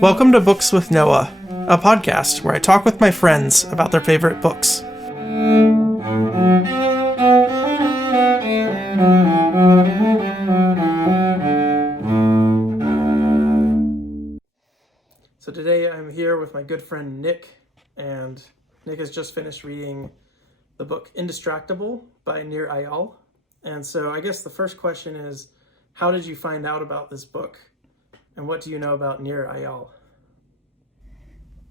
Welcome to Books with Noah, a podcast where I talk with my friends about their favorite books. So today I'm here with my good friend Nick, and Nick has just finished reading the book Indistractable by Nir Eyal. And so I guess the first question is, how did you find out about this book? And what do you know about Nir Eyal?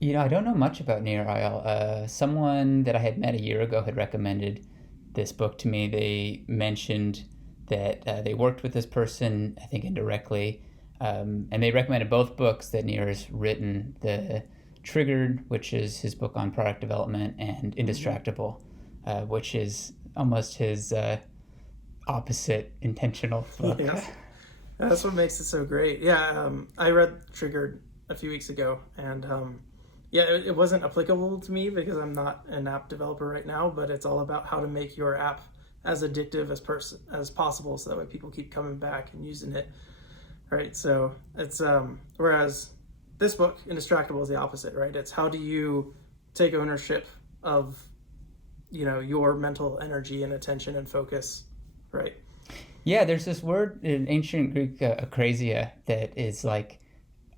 I don't know much about Nir Eyal. Someone that I had met a year ago had recommended this book to me. They mentioned that they worked with this person, I think indirectly, and they recommended both books that Nir has written, the Triggered, which is his book on product development, and Indistractable, which is almost his opposite intentional book. Yes. That's what makes it so great. Yeah, I read Triggered a few weeks ago, and it wasn't applicable to me because I'm not an app developer right now, but it's all about how to make your app as addictive as possible so that way people keep coming back and using it, right? So it's, whereas this book, Indistractable, is the opposite, right? It's how do you take ownership of, your mental energy and attention and focus, right? Yeah, there's this word in ancient Greek, akrasia, that is like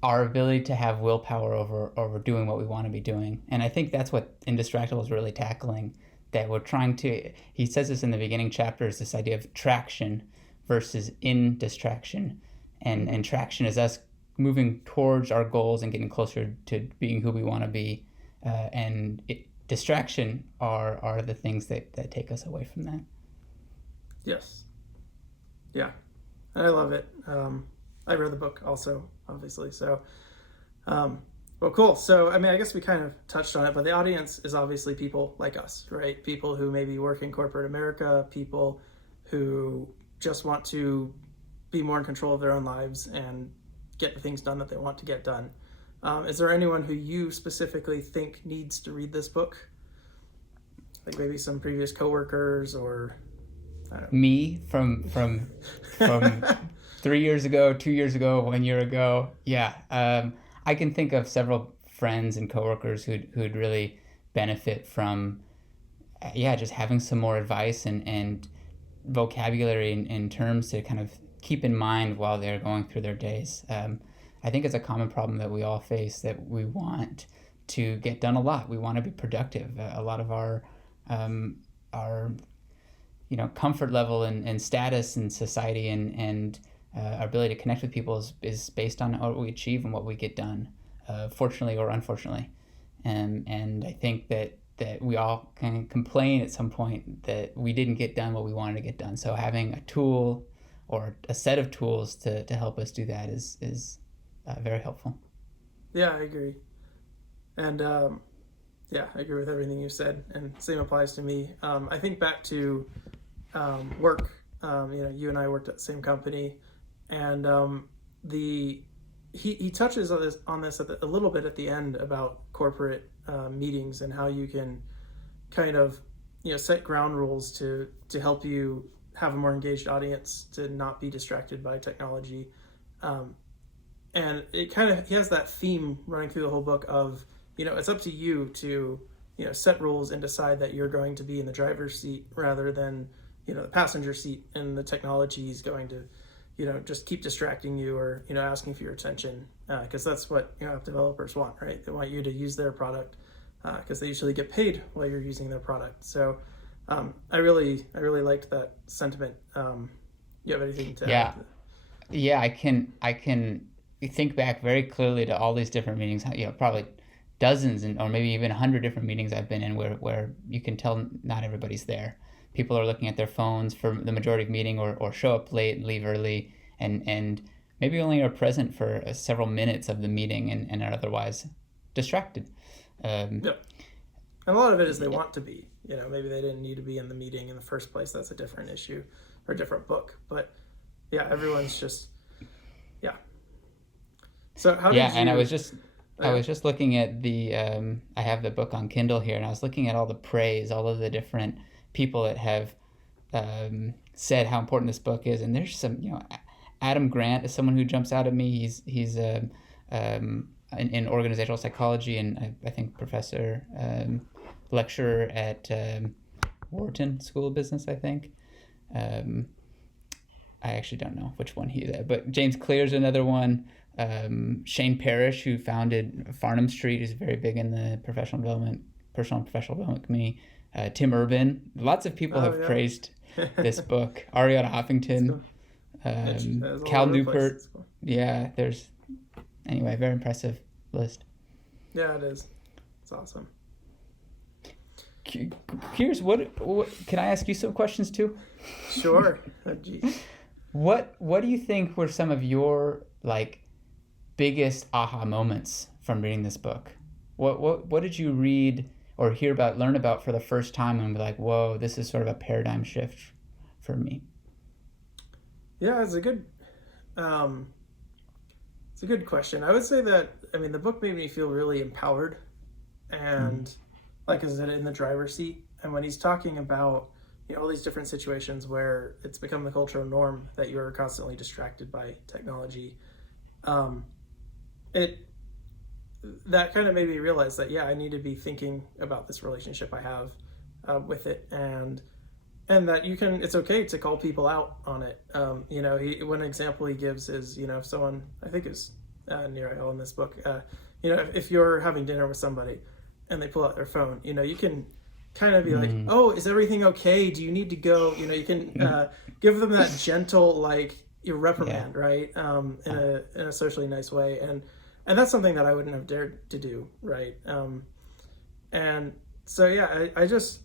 our ability to have willpower over doing what we want to be doing. And I think that's what Indistractable is really tackling, that we're trying to, he says this in the beginning chapters, this idea of traction versus indistraction. And traction is us moving towards our goals and getting closer to being who we want to be. Distraction are the things that take us away from that. Yes. Yeah. And I love it. I read the book also, obviously. So, well, cool. So, I guess we kind of touched on it, but the audience is obviously people like us, right? People who maybe work in corporate America, people who just want to be more in control of their own lives and get the things done that they want to get done. Is there anyone who you specifically think needs to read this book? Like maybe some previous coworkers or... I don't know. Me from 3 years ago, 2 years ago, 1 year ago. Yeah. I can think of several friends and coworkers who'd really benefit from, just having some more advice and vocabulary in terms to kind of keep in mind while they're going through their days. I think it's a common problem that we all face, that we want to get done a lot. We want to be productive. A lot of our comfort level and status in society and our ability to connect with people is based on what we achieve and what we get done, fortunately or unfortunately. And I think that we all kind of complain at some point that we didn't get done what we wanted to get done. So having a tool or a set of tools to help us do that is very helpful. Yeah, I agree. And I agree with everything you said, and same applies to me. I think back to work. You and I worked at the same company, and he touches on this a little bit at the end about corporate meetings and how you can kind of set ground rules to help you have a more engaged audience, to not be distracted by technology. And it kind of, he has that theme running through the whole book of, it's up to you to, set rules and decide that you're going to be in the driver's seat rather than, the passenger seat, and the technology is going to, just keep distracting you or, asking for your attention. Because that's what, app developers want, right? They want you to use their product because they usually get paid while you're using their product. So I really liked that sentiment. You have anything to add? Yeah, I can think back very clearly to all these different meetings, probably dozens or maybe even 100 different meetings I've been in where you can tell not everybody's there. People are looking at their phones for the majority of meeting or show up late and leave early and maybe only are present for several minutes of the meeting and are otherwise distracted. And a lot of it is they want to be. Maybe they didn't need to be in the meeting in the first place. That's a different issue or a different book. But yeah, everyone's just, yeah. So how did you... and I was just looking at the, I have the book on Kindle here, and I was looking at all the praise, all of the different people that have said how important this book is. And there's some, Adam Grant is someone who jumps out at me. He's in organizational psychology, and I think professor, lecturer at Wharton School of Business, I think. I actually don't know which one he is, but James Clear's another one. Shane Parrish, who founded Farnham Street, is very big in the personal and professional development community. Tim Urban, lots of people have praised this book. Ariana Huffington, Cal Newport. Cool. Yeah, anyway, very impressive list. Yeah, it is. It's awesome. Curious, what can I ask you some questions too? Sure. Oh, geez. What do you think were some of your biggest aha moments from reading this book? What did you read or learn about for the first time and be like, whoa, this is sort of a paradigm shift for me? Yeah, it's a good question. I would say that, the book made me feel really empowered and, like I said, in the driver's seat. And when he's talking about, all these different situations where it's become the cultural norm that you're constantly distracted by technology, that kind of made me realize that, I need to be thinking about this relationship I have with it, and that it's okay to call people out on it. One example he gives is, if someone, I think it's Nir Eyal in this book, if you're having dinner with somebody and they pull out their phone, you can kind of be like, oh, is everything okay? Do you need to go? You can give them that gentle, your reprimand, right? In a socially nice way. And that's something that I wouldn't have dared to do, right? And so, I just,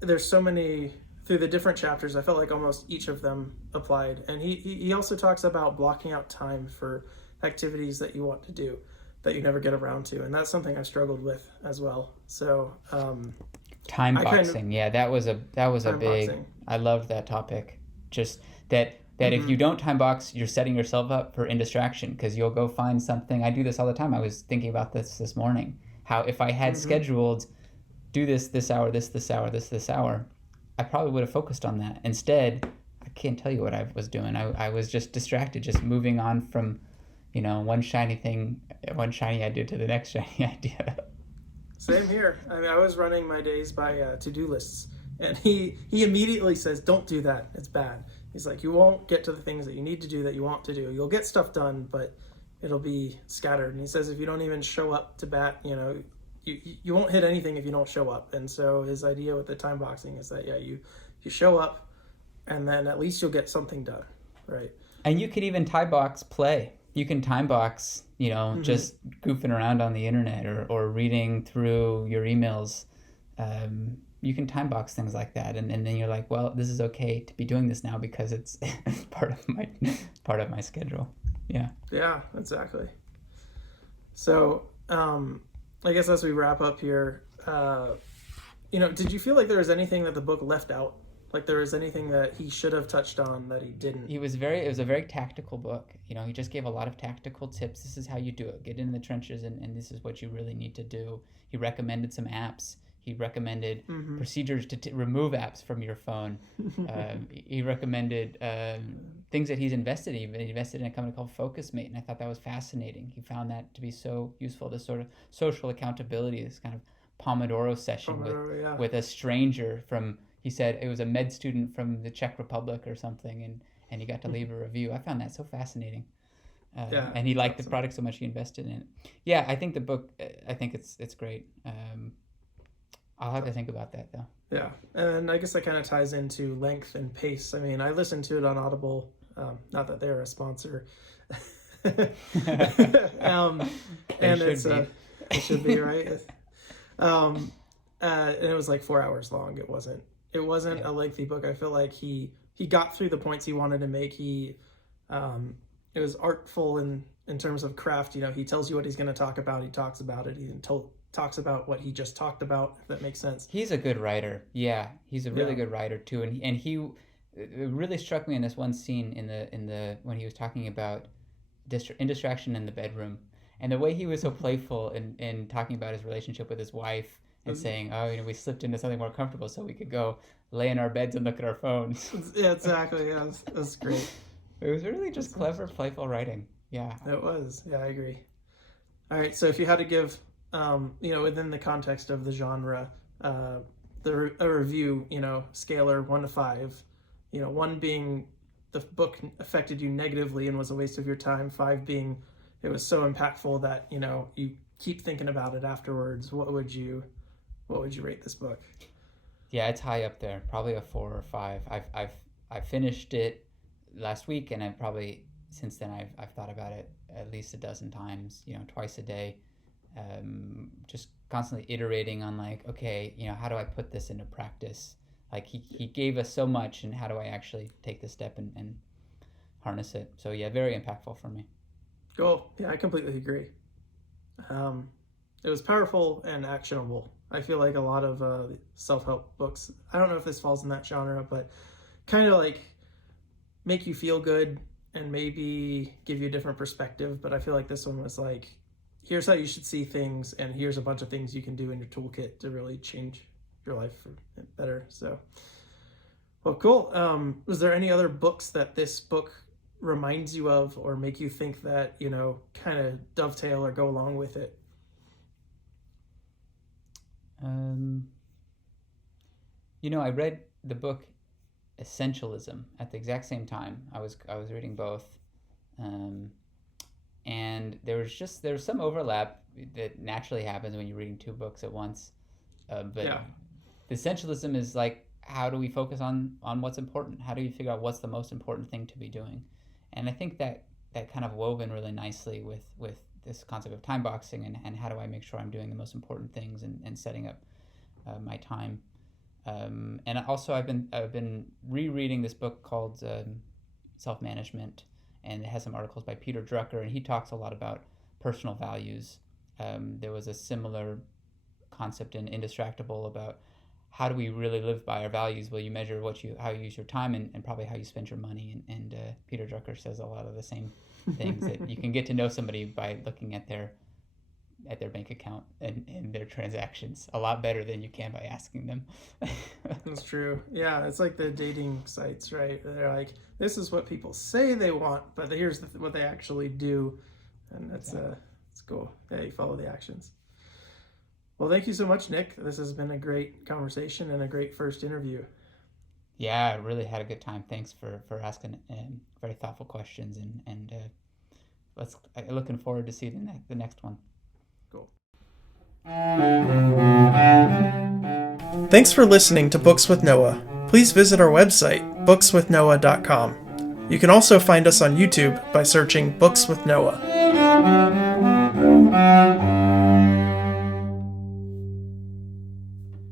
there's so many, through the different chapters, I felt like almost each of them applied. And he also talks about blocking out time for activities that you want to do that you never get around to. And that's something I struggled with as well. So, Timeboxing. That was a big, I loved that topic. Just that if you don't time box, you're setting yourself up for indistraction, because you'll go find something. I do this all the time. I was thinking about this morning, how if I had scheduled, do this hour, this hour, I probably would have focused on that. Instead, I can't tell you what I was doing. I was just distracted, just moving on from, one shiny idea to the next shiny idea. Same here. I was running my days by to-do lists, and he immediately says, don't do that. It's bad. He's like, you won't get to the things that you need to do that you want to do. You'll get stuff done, but it'll be scattered. And he says, if you don't even show up to bat, you won't hit anything if you don't show up. And so his idea with the time boxing is that, you show up, and then at least you'll get something done, right? And you could even time box play. You can time box, just goofing around on the internet or reading through your emails. You can time box things like that, and then you're like, well, this is okay to be doing this now because it's part of my schedule. Yeah, exactly. So I guess as we wrap up here, did you feel like there was anything that the book left out? Like there was anything that he should have touched on that he didn't? It was a very tactical book. He just gave a lot of tactical tips. This is how you do it. Get in the trenches, and this is what you really need to do. He recommended some apps. He recommended procedures to remove apps from your phone. He recommended things that he's invested in. He invested in a company called FocusMate, and I thought that was fascinating. He found that to be so useful, this sort of social accountability, this kind of Pomodoro session with a stranger from, he said it was a med student from the Czech Republic or something, and he got to leave a review. I found that so fascinating. And he liked the product so much he invested in it. Yeah, I think the book, I think it's great. I'll have to think about that, though. Yeah, and I guess that kind of ties into length and pace. I listened to it on Audible. Not that they're a sponsor. And it should be, right? And it was like 4 hours long. It wasn't a lengthy book. I feel like he got through the points he wanted to make. It was artful in terms of craft. He tells you what he's going to talk about. He talks about it. He talks about what he just talked about, if that makes sense. He's a good writer. Yeah, he's a really good writer too. And he, it really struck me in this one scene in the when he was talking about indistraction in the bedroom, and the way he was so playful in talking about his relationship with his wife and saying, we slipped into something more comfortable so we could go lay in our beds and look at our phones. Yeah, exactly. Yeah, that's great. It was really just clever, playful writing. Yeah. It was. Yeah, I agree. All right, so if you had to give, within the context of the genre, a review, scalar 1 to 5, 1 being the book affected you negatively and was a waste of your time, 5 being it was so impactful that, you keep thinking about it afterwards, what would you rate this book? Yeah, it's high up there, probably a 4 or 5. I finished it last week, and I've probably since then I've thought about it at least a dozen times, twice a day, just constantly iterating on like, okay, how do I put this into practice? Like he gave us so much, and how do I actually take the step and harness it? So yeah, very impactful for me. Cool. Yeah, I completely agree. It was powerful and actionable. I feel like a lot of self-help books, I don't know if this falls in that genre, but kind of like make you feel good and maybe give you a different perspective. But I feel like this one was like, here's how you should see things, and here's a bunch of things you can do in your toolkit to really change your life for better. So, well, cool. Was there any other books that this book reminds you of or make you think that, kind of dovetail or go along with it? I read the book Essentialism at the exact same time. I was reading both, and there was some overlap that naturally happens when you're reading two books at once. But yeah. The Essentialism is like, how do we focus on what's important? How do you figure out what's the most important thing to be doing? And I think that kind of woven really nicely with this concept of time boxing and how do I make sure I'm doing the most important things and setting up my time. And also I've been rereading this book called Self-Management, and it has some articles by Peter Drucker, and he talks a lot about personal values. There was a similar concept in Indistractable about how do we really live by our values? Well, you measure how you use your time and probably how you spend your money. And Peter Drucker says a lot of the same things, that you can get to know somebody by looking at their bank account and their transactions a lot better than you can by asking them. That's true. Yeah, it's like the dating sites, right? They're like, this is what people say they want, but here's what they actually do. And that's it's cool. Yeah, you follow the actions. Well, thank you so much, Nick. This has been a great conversation and a great first interview. Yeah, I really had a good time. Thanks for asking very thoughtful questions, and looking forward to seeing the next one. Cool. Thanks for listening to Books with Noah. Please visit our website, bookswithnoah.com. You can also find us on YouTube by searching Books with Noah.